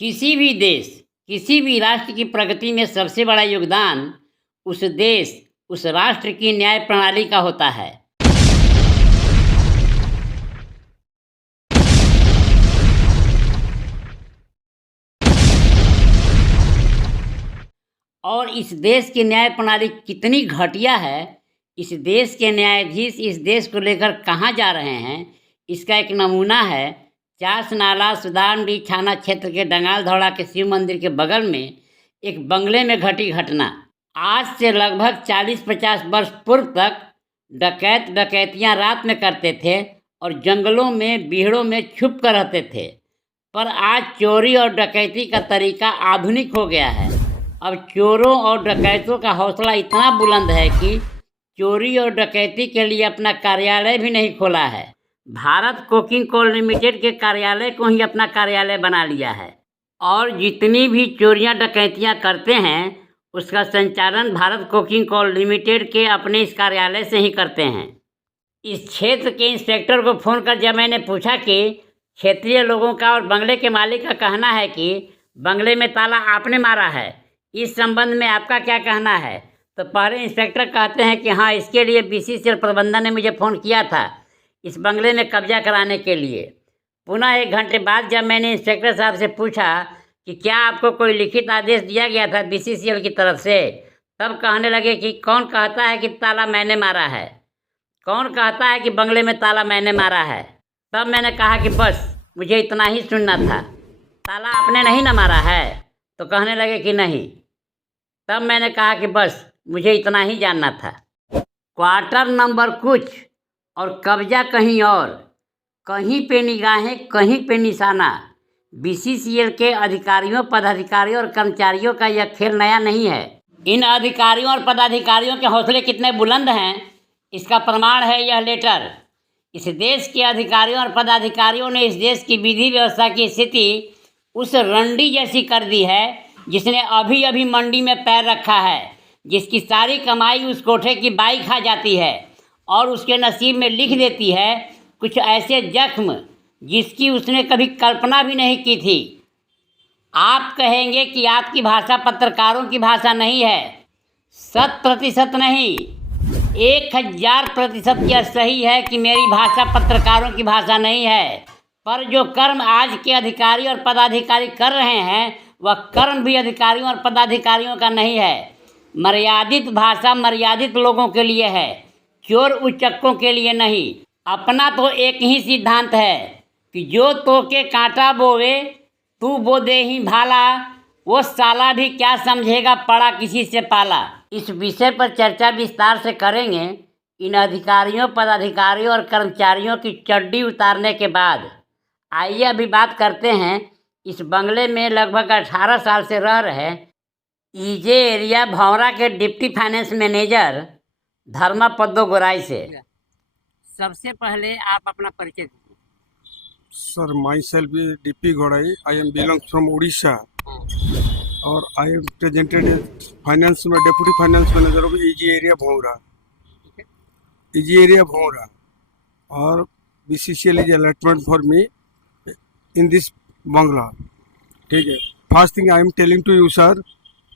किसी भी देश, किसी भी राष्ट्र की प्रगति में सबसे बड़ा योगदान उस देश, उस राष्ट्र की न्याय प्रणाली का होता है। और इस देश की न्याय प्रणाली कितनी घटिया है, इस देश के न्यायाधीश इस देश को लेकर कहाँ जा रहे हैं, इसका एक नमूना है चास नाला सुदानडी थाना क्षेत्र के डंगाल धौड़ा के शिव मंदिर के बगल में एक बंगले में घटी घटना। आज से लगभग 40-50 वर्ष पूर्व तक डकैत डकैतियां रात में करते थे और जंगलों में बीहड़ों में छुप कर रहते थे। पर आज चोरी और डकैती का तरीका आधुनिक हो गया है। अब चोरों और डकैतों का हौसला इतना बुलंद है कि चोरी और डकैती के लिए अपना कार्यालय भी नहीं खोला है। भारत कोकिंग कोल लिमिटेड के कार्यालय को ही अपना कार्यालय बना लिया है और जितनी भी चोरियां डकैतियां करते हैं उसका संचालन भारत कोकिंग कोल लिमिटेड के अपने इस कार्यालय से ही करते हैं। इस क्षेत्र के इंस्पेक्टर को फ़ोन कर जब मैंने पूछा कि क्षेत्रीय लोगों का और बंगले के मालिक का कहना है कि बंगले में ताला आपने मारा है, इस संबंध में आपका क्या कहना है, तो पहले इंस्पेक्टर कहते हैं कि हाँ, इसके लिए बीसीसीएल प्रबंधन ने मुझे फ़ोन किया था इस बंगले में कब्जा कराने के लिए। पुनः 1 घंटे बाद जब मैंने इंस्पेक्टर साहब से पूछा कि क्या आपको कोई लिखित आदेश दिया गया था बीसीसीएल की तरफ से, तब कहने लगे कि कौन कहता है कि ताला मैंने मारा है, कौन कहता है कि बंगले में ताला मैंने मारा है। तब मैंने कहा कि बस मुझे इतना ही सुनना था, ताला आपने नहीं ना मारा है, तो कहने लगे कि नहीं। तब मैंने कहा कि बस मुझे इतना ही जानना था। क्वार्टर नंबर कुछ और कब्जा कहीं और, कहीं पे निगाहें कहीं पे निशाना। बीसीसीएल के अधिकारियों, पदाधिकारियों और कर्मचारियों का यह खेल नया नहीं है। इन अधिकारियों और पदाधिकारियों के हौसले कितने बुलंद हैं, इसका प्रमाण है यह लेटर। इस देश के अधिकारियों और पदाधिकारियों ने इस देश की विधि व्यवस्था की स्थिति उस रंडी जैसी कर दी है जिसने अभी अभी मंडी में पैर रखा है, जिसकी सारी कमाई उस कोठे की बाई खा जाती है और उसके नसीब में लिख देती है कुछ ऐसे जख्म जिसकी उसने कभी कल्पना भी नहीं की थी। आप कहेंगे कि आपकी भाषा पत्रकारों की भाषा नहीं है। 100% नहीं, 1000% यह सही है कि मेरी भाषा पत्रकारों की भाषा नहीं है। पर जो कर्म आज के अधिकारी और पदाधिकारी कर रहे हैं वह कर्म भी अधिकारियों और पदाधिकारियों का नहीं है। मर्यादित भाषा मर्यादित लोगों के लिए है, चोर उचक्कों के लिए नहीं। अपना तो एक ही सिद्धांत है कि जो तोके कांटा बोवे तू बो दे ही भाला, वो साला भी क्या समझेगा पड़ा किसी से पाला। इस विषय पर चर्चा विस्तार से करेंगे इन अधिकारियों, पदाधिकारियों और कर्मचारियों की चड्डी उतारने के बाद। आइए अभी बात करते हैं इस बंगले में लगभग 18 साल से रह रहे ईजे एरिया भौरा के डिप्टी फाइनेंस मैनेजर धर्मा पद्दो गोराई से। सबसे पहले आप अपना परिचय दीजिए। Sir, myself is DP Ghodai. I am belongs from Odisha, और I am presented as finance में deputy finance manager of EG area भौरा, EG area भौरा, और BCCL is allotment for me in this bungalow. ठीक है। First thing I am telling to you sir,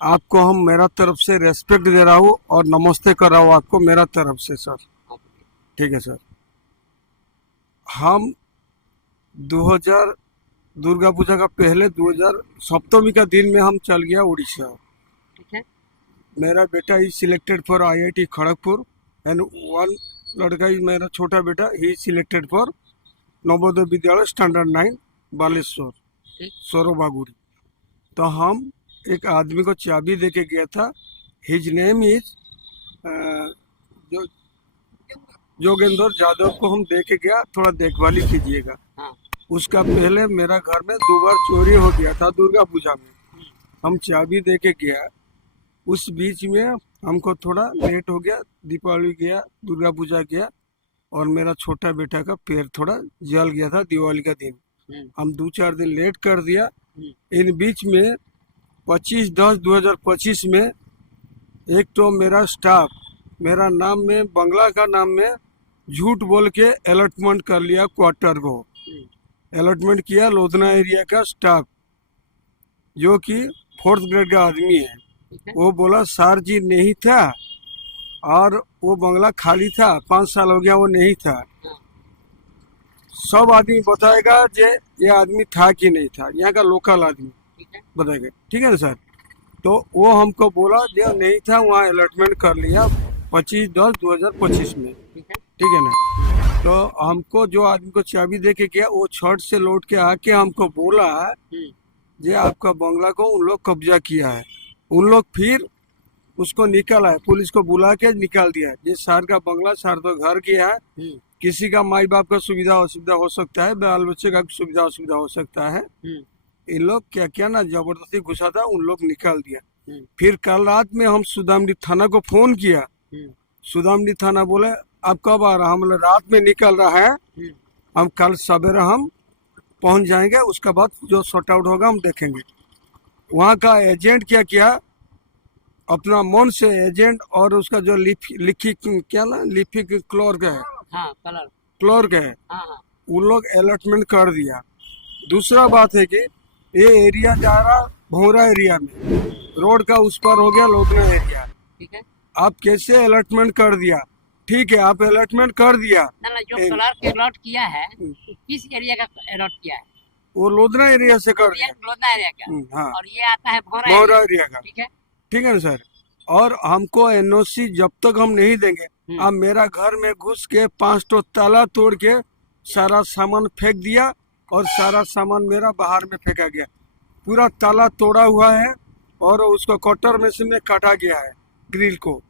आपको हम मेरा तरफ से रेस्पेक्ट दे रहा हूँ और नमस्ते कर रहा हूँ आपको मेरा तरफ से सर। ठीक है सर। हम 2000 दुर्गा पूजा का पहले 2000 सप्तमी का दिन में हम चल गया उड़ीसा। ठीक है। मेरा बेटा is selected for IIT Kharagpur and one लड़का इज मेरा छोटा बेटा, he is selected for Navodaya Vidyalaya standard 9 Baleshwar सोरोबागुड़ी। तो हम एक आदमी को चाबी दे के गया था, his name is Jogendra Yadav को हम दे के गया, थोड़ा देखभाली कीजिएगा। हाँ। उसका पहले मेरा घर में 2 बार चोरी हो गया था दुर्गा पूजा में, हम चाबी दे के गया। उस बीच में हमको थोड़ा लेट हो गया, दीपावली गया, दुर्गा पूजा गया और मेरा छोटा बेटा का पैर थोड़ा जल गया था दिवाली का दिन। हम 2-4 दिन लेट कर दिया। इन बीच में 25/10/2025 में एक तो मेरा स्टाफ मेरा नाम में बंगला का नाम में झूठ बोल के अलॉटमेंट कर लिया, क्वार्टर को अलॉटमेंट किया लोधना एरिया का स्टाफ। जो कि 4th ग्रेड का आदमी है। ठीक है। वो बोला सर जी नहीं था, और वो बंगला खाली था, 5 साल हो गया वो नहीं था। हाँ। सब आदमी बताएगा जे ये आदमी था कि नहीं था, यहाँ का लोकल आदमी ठीक है। बताएगा। ठीक है ना सर? तो वो हमको बोला जो नहीं था, वहाँ अलॉटमेंट कर लिया 25/10/2025 में। ठीक है। ठीक है ना? तो हमको जो आदमी को चाबी दे के गया, वो छठ से लौट के आके हमको बोला जे आपका बंगला को उन लोग कब्जा किया है। उन लोग फिर उसको निकाला है, पुलिस को बुला के निकाल दिया है। ये सर का बंगला, सर तो घर गया है। किसी का माई बाप का सुविधा असुविधा हो सकता है, बाल बच्चे का सुविधा असुविधा हो सकता है। इन लोग क्या क्या ना जबरदस्ती घुसा था, उन लोग निकाल दिया। फिर कल रात में हम सुदामडी थाना को फोन किया। सुदामडी थाना बोले आप कब आ रहा? हम बोले रात में निकल रहा है, हम कल सवेरे हम पहुंच जाएंगे, उसके बाद जो सॉर्ट आउट होगा हम देखेंगे। वहाँ का एजेंट क्या किया, अपना मन से एजेंट और उसका जो लिखी क्या ना लिखी क्लर्क है, हाँ, क्लर्क है, हाँ। उन लोग अलॉटमेंट कर दिया। दूसरा बात है कि ये एरिया जा रहा भौरा एरिया में, रोड का उस पर हो गया लोधना एरिया। ठीक है। आप कैसे अलॉटमेंट कर दिया? ठीक है, आप अलॉटमेंट कर दिया। ना जो क्लर्क अलॉट किया है किस एरिया का अलॉट किया है? वो लोधना एरिया से कर दिया। लोधना एरिया का। हाँ, और ये आता है भौरा एरिया का। ठीक है। ठीक है ना सर? और हमको एनओसी जब तक हम नहीं देंगे, आप मेरा घर में घुस के 5 तो ताला तोड़ के सारा सामान फेंक दिया, और सारा सामान मेरा बाहर में फेंका गया। पूरा ताला तोड़ा हुआ है, और उसको कटर मशीन में काटा गया है, ग्रिल को,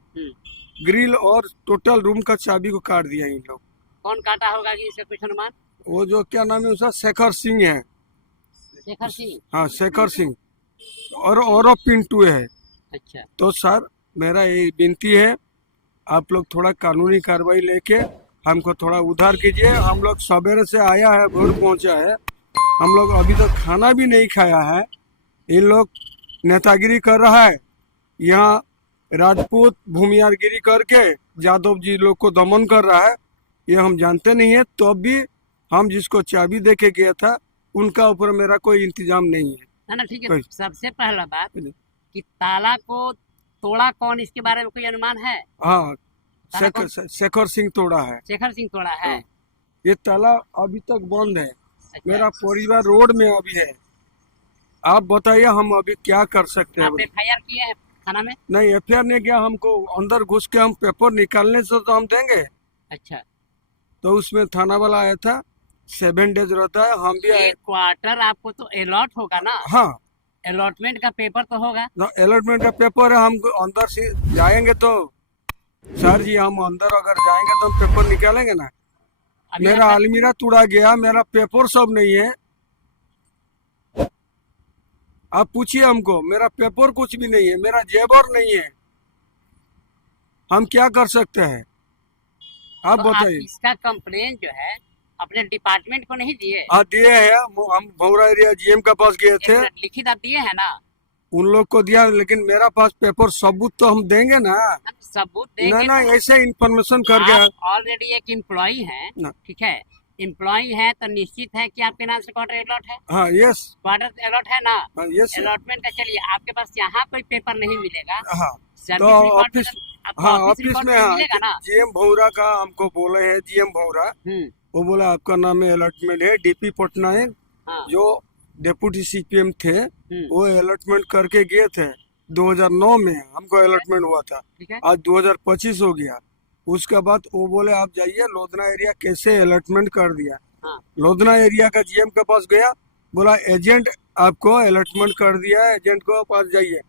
ग्रिल और टोटल रूम का चाबी को काट दिया इन लोग। कौन काटा होगा कि इसका कुछ अनुमान? वो जो क्या नाम है उसका, शेखर सिंह है। शेखर सिंह? हाँ, शेखर सिंह और पिंटू है। अच्छा। तो सर मेरा ये विनती है, आप लोग थोड़ा कानूनी कार्रवाई लेके हमको थोड़ा उधार कीजिए। हम लोग सवेरे से आया है, घर पहुंचा है, हम लोग अभी तक खाना भी नहीं खाया है। इन लोग नेतागिरी कर रहा है, यहाँ राजपूत भूमियारगिरी करके यादव जी लोग को दमन कर रहा है। ये हम जानते नहीं है, तो भी हम जिसको चाबी दे के गया था उनका ऊपर मेरा कोई इंतजाम नहीं है। ना ठीक है। सबसे पहला बात कि ताला को तोड़ा कौन, इसके बारे में कोई अनुमान है? हाँ, शेखर सिंह तोड़ा है। शेखर सिंह तोड़ा है। ये ताला अभी तक बंद है। अच्छा। मेरा परिवार रोड में अभी है। आप बताइए हम अभी क्या कर सकते हैं? आपने FIR किए हैं थाना में? नहीं, FIR नहीं किया। हमको अंदर घुस के हम पेपर निकालने से तो हम देंगे। अच्छा। तो उसमें थाना वाला आया था, 7 डेज रहता है। हम भी आए। क्वार्टर आपको तो अलॉट होगा ना? हाँ, अलॉटमेंट का पेपर तो होगा। अलॉटमेंट का पेपर है। हम अंदर से जाएंगे तो सर जी, हम अंदर अगर जाएंगे तो हम पेपर निकालेंगे ना। मेरा अलमीरा तोड़ा गया, मेरा पेपर सब नहीं है। आप पूछिए हमको, मेरा पेपर कुछ भी नहीं है, मेरा जेवर नहीं है। हम क्या कर सकते हैं? आप तो बताइए। इसका कंप्लेन जो है अपने डिपार्टमेंट को नहीं दिए? हाँ, दिए हैं। हम भौरा एरिया GM के पास गए थे। लिखित आप दिए हैं ना? उन लोग को दिया, लेकिन मेरा पास पेपर सबूत तो हम देंगे ना। सबूत देंगे ना, ऐसे इन्फॉर्मेशन कर गया। ऑलरेडी एक एम्प्लॉई है, ठीक है, एम्प्लॉई है तो निश्चित है कि आपके नाम से क्वार्टर अलॉट है। हाँ, यस, क्वार्टर अलॉट है ना? हाँ, यस। अलॉटमेंट का चलिए, आपके पास यहाँ कोई पेपर नहीं मिलेगा। हाँ, तो ऑफिस, हाँ, ऑफिस में हाँ, मिलेगा ना? GM भौरा का हमको बोले हैं, GM भौरा। वो बोला आपका नाम में अलॉटमेंट है। DP पटनायक जो डेप्यूटी CPM थे, वो अलॉटमेंट करके गए थे 2009 में। हमको अलॉटमेंट हुआ था, आज 2025 हो गया। उसके बाद वो बोले आप जाइए लोधना एरिया कैसे अलॉटमेंट कर दिया। लोधना एरिया का GM के पास गया, बोला एजेंट आपको अलॉटमेंट कर दिया है, एजेंट को पास जाइए।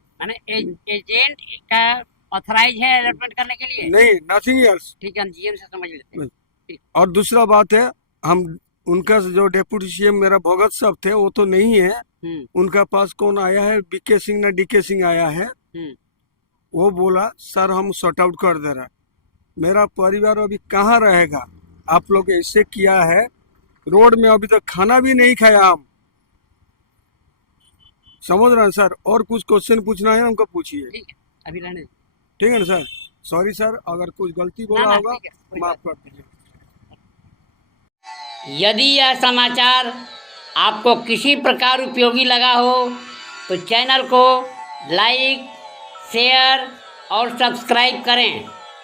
एजेंट का ऑथराइज है अलॉटमेंट करने के लिए? नहीं, नथिंग एल्स। ठीक है, हम GM से समझ लेते हैं। और दूसरा बात है, हम उनका जो डेप्यूटी CM मेरा भगत साहब थे, वो तो नहीं है। उनका पास कौन आया है? BK सिंह ना DK सिंह आया है। वो बोला सर हम सॉर्ट आउट कर दे रहा। मेरा परिवार अभी कहाँ रहेगा? आप लोग ऐसे किया है, रोड में अभी तक खाना भी नहीं खाया हम। समझ रहे हैं सर? और कुछ क्वेश्चन पूछना है हमको, पूछिए। ठीक है, अभी रहने। ठीक है ना सर? सॉरी सर, अगर कुछ गलती बोला होगा माफ कर दीजिए। यदि यह समाचार आपको किसी प्रकार उपयोगी लगा हो तो चैनल को लाइक, शेयर और सब्सक्राइब करें।